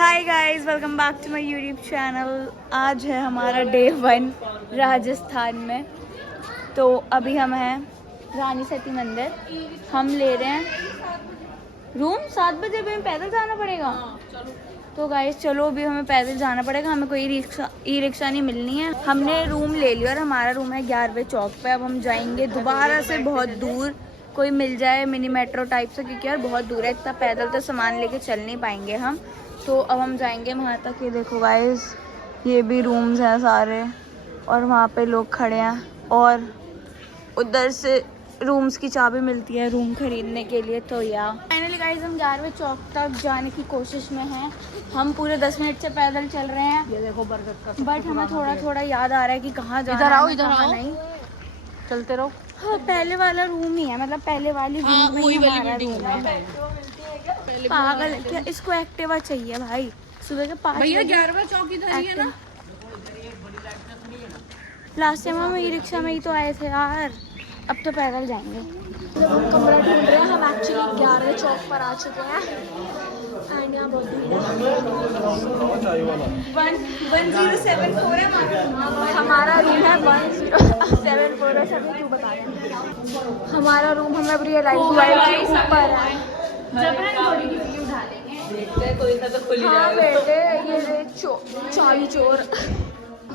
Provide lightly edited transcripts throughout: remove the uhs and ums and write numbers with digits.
Hi guys, welcome back to my YouTube channel. आज है हमारा डे 1 राजस्थान में। तो अभी हम हैं रानी सती मंदिर। हम ले रहे हैं रूम 7 बजे। अभी हमें पैदल जाना पड़ेगा। तो गाइस चलो, अभी हमें पैदल जाना पड़ेगा। हमें कोई ई रिक्शा नहीं मिलनी है। हमने रूम ले लिया और हमारा रूम है 11वें चौक पे। अब हम जाएंगे दोबारा से बहुत दूर, कोई मिल जाए मिनी मेट्रो टाइप से, क्योंकि यार बहुत दूर है। इतना पैदल तो सामान लेके चल नहीं पाएंगे हम। तो अब हम जाएंगे वहाँ तक। ये देखो गाइस, ये भी रूम्स हैं सारे और वहाँ पे लोग खड़े हैं और उधर से रूम्स की चाबी मिलती है रूम खरीदने के लिए। तो यार फाइनली गाइस हम 11वें चौक तक जाने की कोशिश में हैं। हम पूरे 10 मिनट से पैदल चल रहे हैं। ये देखो बरगद का, बट हमें थोड़ा थोड़ा याद आ रहा है कि कहाँ जाना है। इधर आओ नहीं, चलते रहो। हाँ, पहले वाला रूम ही है, मतलब पहले वाली रूम में ही हमारा रूम है। पागल है क्या? इसको एक्टिवा चाहिए भाई। सुबह के 5 भैया 11वां चौक इधर ही है ना। लास्ट टाइम हम ई रिक्शा में ही तो आए थे यार। अब तो पैदल जाएंगे। जब हम कमरा ढूंढ रहे हैं, हम एक्चुअली 11वें चौक पर आ चुके हैं एंड यहाँ बहुत भीड़ है। 1074 है हमारा रूम है 1074। सभी क्यों बता रहे हैं? हमारा रूम हमें अब रियलाइज हुआ है कि ऊपर है। जब है थोड़ी वीडियो उठा लेंगे। देखते हैं कोई तो खुल ही जाएगा। बेटे ये चाबी चोर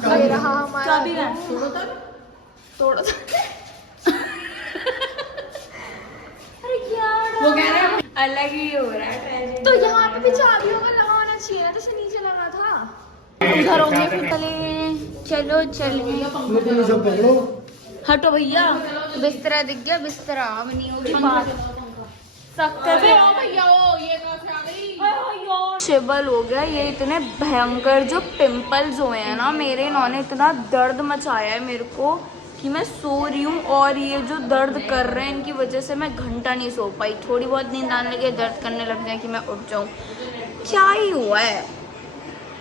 ये रहा हमारा चाबी है। तोड़ो अरे यार वो कह रहे हैं अलग ही हो रहा है। तो यहाँ पे भी चाबियों का लगा होना चाहिए ना, जैसे नीचे लगा था। उधर होंगे फिर चलो चलो हटो भैया। बिस्तरा दिख गया, बिस्तरा अब नहीं होगी बात। शिवल हो गया। ये इतने भयंकर जो पिंपल्स हुए हैं ना मेरे, इन्होंने इतना दर्द मचाया है मेरे को कि मैं सो रही हूँ और ये जो दर्द कर रहे हैं इनकी वजह से मैं घंटा नहीं सो पाई। थोड़ी बहुत नींद आने लगे, दर्द करने लग जाए कि मैं उठ जाऊँ। क्या ही हुआ है?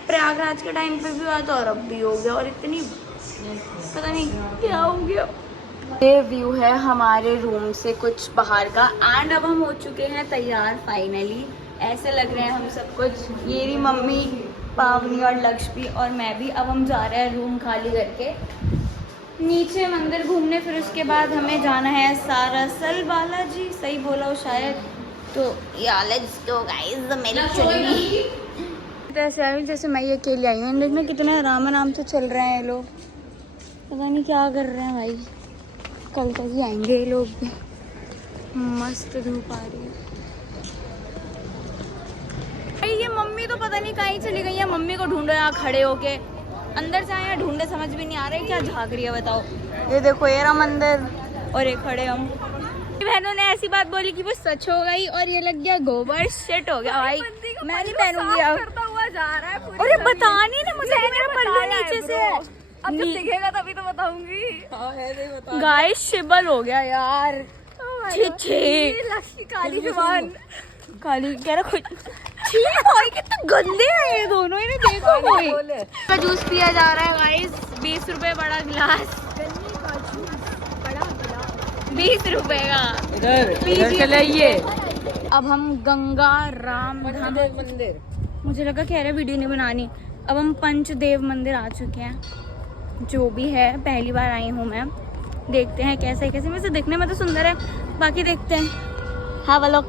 प्रयागराज के टाइम पे भी हुआ था और अब भी हो गया, और इतनी पता नहीं क्या हो गया। ये व्यू है हमारे रूम से कुछ बाहर का एंड अब हम हो चुके हैं तैयार फाइनली। ऐसे लग रहे हैं हम सब कुछ। ये रही मम्मी, पावनी और लक्ष्मी और मैं भी। अब हम जा रहे हैं रूम खाली करके नीचे मंदिर घूमने। फिर उसके बाद हमें जाना है सारासल बालाजी, सही बोला हो शायद। तो या लेट्स गो गाइस। मेरी चुन्नी ऐसे आई जैसे मैं ये अकेली आई हूँ। देखना कितना आराम से चल रहे हैं ये लोग। पता नहीं क्या कर रहे हैं भाई। कल तक ही आएंगे ये लोग भी। मस्त धूप आ रही है। ये मम्मी तो पता नहीं कहीं चली गई है। मम्मी को ढूंढो यहाँ खड़े होके। अंदर से आए ढूंढे, समझ भी नहीं आ रहा है क्या झाँक रही है बताओ। ये देखो ये रहा मंदिर और ये खड़े हम। बहनों ने ऐसी बात बोली कि वो सच हो गई और ये लग गया गोबर। शिट हो गया भाई। मैं नहीं पहनूंगी अब। अरे बता नहीं ना मुझे, मेरा पल्लू नीचे से है। अब जब दिखेगा तभी तो बताऊंगी। गाइस शिबल हो गया यार। काली जुबान काली कह रहा कुछ। भाई कितने गंदे हैं ये दोनों। इन्हें देखो कोई का जूस पिया जा रहा है गाइस। 20 रुपए बड़ा गिलास। 20 रुपए का। इधर चले आइए। अब हम गंगा राम धाम मंदिर, मुझे लगा कह रहे वीडियो नहीं बनानी। अब हम पंचदेव मंदिर आ चुके हैं। जो भी है पहली बार आई हूँ मैं। देखते हैं कैसे कैसे। वैसे दिखने में तो सुंदर है, बाकी देखते हैं। हाँ वालों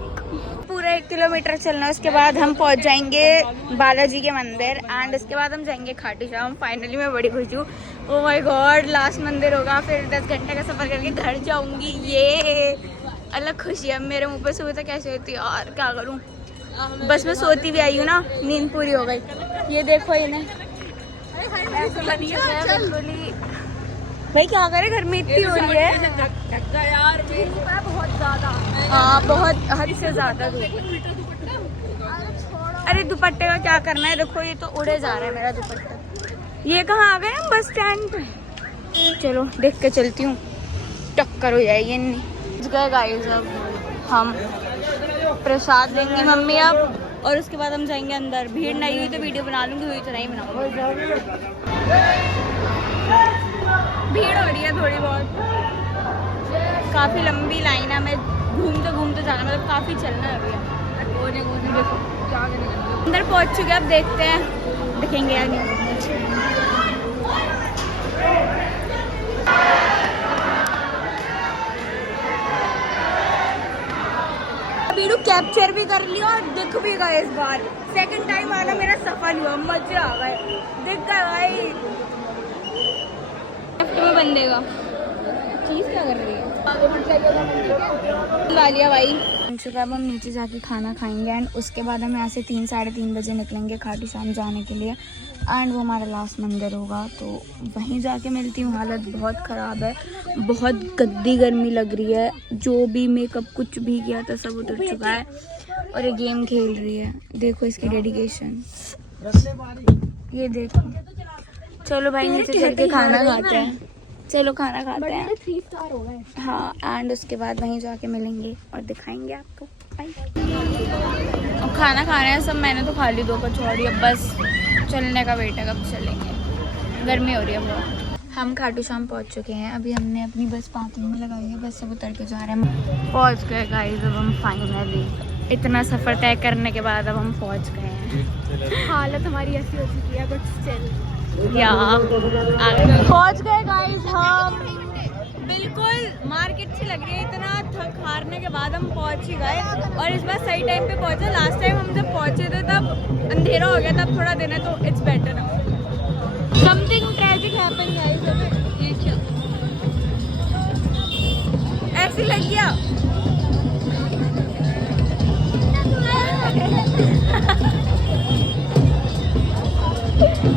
पूरा 1 किलोमीटर चलना है। उसके बाद हम पहुंच जाएंगे बालाजी के मंदिर एंड उसके बाद हम जाएंगे खाटू श्याम। फाइनली मैं बड़ी खुश हूँ। ओह माय गॉड, लास्ट मंदिर होगा। फिर 10 घंटे का सफर करके घर जाऊंगी। ये अलग खुशी है मेरे मुंह पे। सुबह तक कैसे होती है और क्या करूँ, बस मैं सोती भी आई हूँ ना, नींद पूरी हो गई। ये देखो इन्हें भाई क्या करे, घर में इतनी हो रही है यार बहुत ज्यादा। हाँ बहुत हद से ज्यादा धूप। अरे दुपट्टे का क्या करना है? देखो ये तो उड़े जा रहा है मेरा दुपट्टा। ये कहाँ आ गए हम? बस स्टैंड पे। चलो देख के चलती हूँ, टक्कर हो जाएगी नहीं। गाइस अब हम प्रसाद देंगी मम्मी अब, और उसके बाद हम जाएंगे अंदर। भीड़ नहीं हुई तो वीडियो बना लूंगी, हुई तो नहीं बनाऊंगी। भीड़ हो रही है थोड़ी बहुत, काफी लंबी लाइन है। मैं घूमते घूमते जाना, मतलब काफी चलना है अभी। देखो अंदर पहुंच चुके, अब देखते हैं दिखेंगे या नहीं। वीडियो कैप्चर भी कर लिया और दिख भी गए इस बार। सेकंड टाइम आना मेरा सफल हुआ, मजे आ गए, दिख गए भाई। लेफ्ट में बंदेगा चीज क्या कर रही है वालिया भाई। चुका, अब हम नीचे जाके खाना खाएंगे एंड उसके बाद हम यहाँ से 3 साढ़े 3 बजे निकलेंगे खाटू श्याम जाने के लिए एंड वो हमारा लास्ट मंदिर होगा, तो वहीं जाके मिलती हूँ। हालत बहुत ख़राब है, बहुत गंदी गर्मी लग रही है, जो भी मेकअप कुछ भी किया था सब उतर चुका है और ये गेम खेल रही है। देखो इसकी डेडिकेशन, ये देखो। चलो भाई नीचे चल के खाना खाते हैं, चलो खाना खाते हैं। 3 स्टार हो गए। हाँ एंड उसके बाद वहीं जाके मिलेंगे और दिखाएंगे आपको। बाय। और खाना खा रहे हैं सब, मैंने तो खा ली 2 कचौड़ी, अब बस चलने का वेट है, कब चलेंगे, गर्मी हो रही है बहुत। हम खाटू श्याम पहुँच चुके हैं, अभी हमने अपनी बस पार्किंग में लगाई है, बस सब उतर के जा रहे हैं। पहुँच गए गाइस, अब हम फाइनली इतना सफ़र तय करने के बाद अब हम पहुँच गए हैं। हालत हमारी ऐसी हो चुकी है बट स्टिल या पहुंच गए गाइस हम। बिल्कुल मार्केट से लग रही है, इतना थक हारने के बाद हम पहुंच ही गए और इस बार सही टाइम पे पहुंचे। लास्ट टाइम हम जब पहुंचे थे तब अंधेरा हो गया, तब थोड़ा दिन है तो it's better now. Something tragic happen guys. ये क्या ऐसे लग गया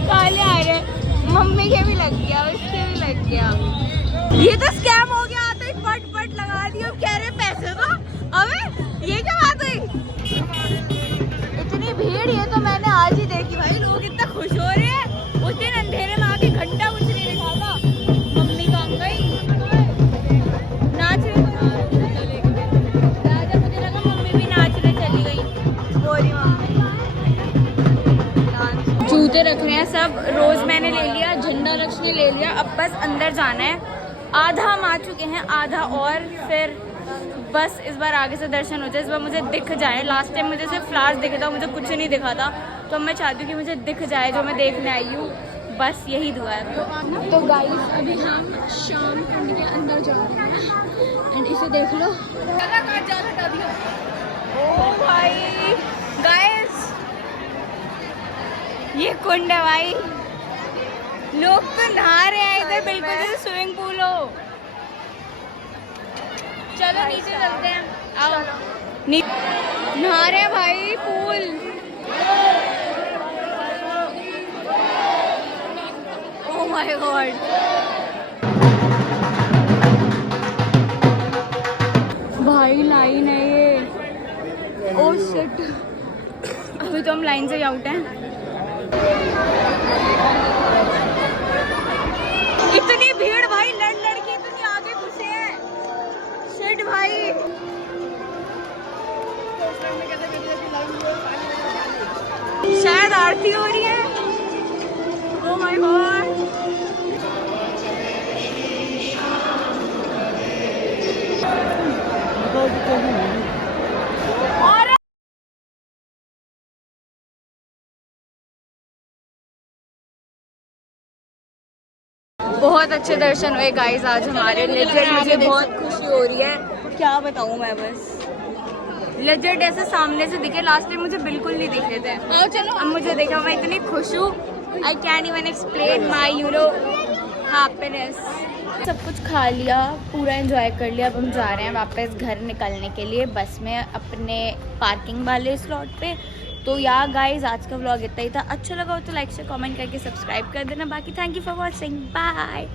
काले आ रहे, मम्मी के भी लग गया, उसके भी लग गया। ये तो स्कैम हो गया, तो पट पट लगा दिया, अब कह रहे पैसे दो। अबे ये क्या बात हुई, इतनी भीड़ ये तो मैंने आज ही देखी भाई, लोग इतना खुश हो रहे हैं। उस दिन अंधेरे में आके घंटा कुछ नहीं दिखा था। मम्मी कहाँ गई, नाच रही राजा, मुझे लगा मम्मी भी नाचने चली गई। गोरी मम्मी जूते रख रहे हैं सब, रोज मैंने ले लिया, झंडा लक्ष्य ने ले लिया, अब बस अंदर जाना है। आधा हम आ चुके हैं, आधा और फिर बस इस बार आगे से दर्शन हो जाए, इस बार मुझे दिख जाए। लास्ट टाइम मुझे सिर्फ फ्लावर्स दिखे था, मुझे कुछ नहीं दिखा था, तो मैं चाहती हूँ कि मुझे दिख जाए जो मैं देखने आई हूँ, बस यही दुआ है। तो गाइस अभी हम श्याम कुंड के अंदर जा रहे हैं एंड इसे देख लो। ओ भाई गाइस ये कुंड है भाई, लोग तो नहा रहे हैं इधर, बिल्कुल जैसे स्विमिंग पूल हो। चलो नीचे चलते हैं, आओ नहा रहे हैं भाई पूल। ओह माय गॉड, भाई लाइन है ये। ओह शिट, अभी तो हम लाइन से आउट हैं। इतनी भीड़ भाई, लड़ के इतनी आगे घुसे हैं। शिट भाई, शायद आरती हो रही है। ओह माय गॉड, और बहुत अच्छे दर्शन हुए गाइस आज हमारे। लेजेंड, मुझे बहुत खुशी हो रही है, क्या बताऊँ मैं, बस लेजेंड ऐसे सामने से दिखे, लास्ट टाइम मुझे बिल्कुल नहीं दिखे थे, अब मुझे देखा, मैं इतनी खुश हूँ, I can even explain my you know happiness. सब कुछ खा लिया, पूरा एंजॉय कर लिया, अब हम जा रहे हैं वापस घर निकलने के लिए बस में, अपने पार्किंग वाले स्लॉट पे। तो यार गाइज आज का व्लॉग इतना ही था, अच्छा लगा हो तो लाइक से कमेंट करके सब्सक्राइब कर देना, बाकी thank you for watching, bye.